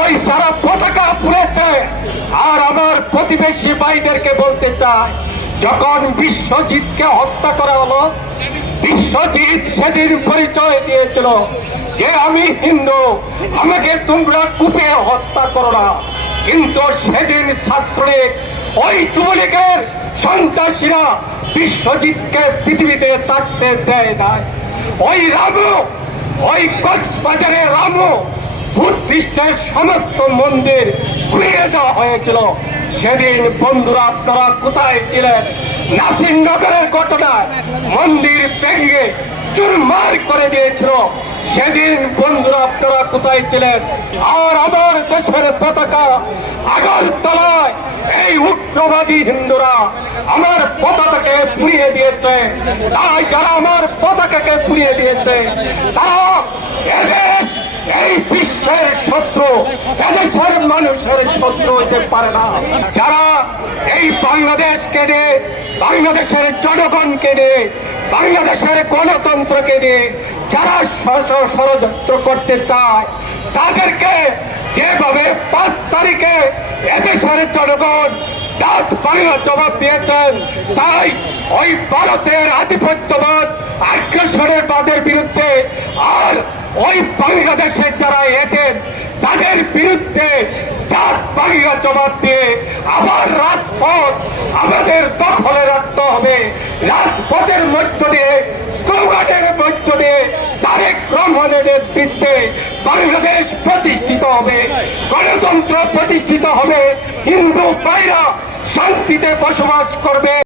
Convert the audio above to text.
ওই যারা পতাকা পুড়েছে আর আমার প্রতিবেশী ভাইদেরকে বলতে চাই, যখন বিশ্বজিৎকে হত্যা করা হলো, বিশ্বজিৎ সেদিন পরিচয় দিয়েছিল যে আমি হিন্দু, আমাকে তোমরা কুপে হত্যা করো না। কিন্তু সেদিন ছাত্রলীগ, ওই যুবলীগের সন্ত্রাসীরা বিশ্বজিৎকে পৃথিবীতে থাকতে দেয় নাই। ওই রামু, ওই কক্সবাজারে রামু বুদ্ধিস্টের সমস্ত মন্দির ঘুরিয়ে দেওয়া হয়েছিল। সেদিন বন্ধুরা, আপনারা কোথায় ছিলেন? নাসিরনগরের ঘটনায় মন্দির ভেঙে চুরমার করে দিয়েছিল। সেদিন বন্ধুরা, আপনারা কোথায় ছিলেন? আর আমার দেশের পতাকা আগরতলায়, এই উগ্রবাদী হিন্দুরা আমার পতাকাকে পুড়িয়ে দিয়েছে। তাই যারা আমার পতাকাকে পুড়িয়ে দিয়েছে, তারা এই বিশ্বের শত্রু এদেশের মানুষের শত্রু হতে পারে না। যারা এই বাংলাদেশকে নিয়ে বাংলাদেশের জনগণকে নিয়ে বাংলাদেশের গণতন্ত্রকে নিয়ে যারা ষড়- ষড়যন্ত্র করতে চায়, তাদেরকে যেভাবে পাঁচ তারিখে এদেশের জনগণ দাঁত বাংলা জবাব দিয়েছেন, তাই ওই ভারতের আধিপত্যবাদ, আগ্রাসনের বাদের বিরুদ্ধে আর ওই বাংলাদেশের যারা এজেন তাদের বিরুদ্ধে দাঁত বাংলা জবাব দিয়ে আবার রাজপথ আমাদের দখলে রাখতে হবে। রাজপথের মধ্য দিয়ে, স্লোগানের মধ্য দিয়ে তারেক রহমানের নেতৃত্বে বাংলাদেশ প্রতিষ্ঠিত হবে, গণতন্ত্র প্রতিষ্ঠিত হবে, হিন্দু ভাইরা শান্তিতে বসবাস করবে।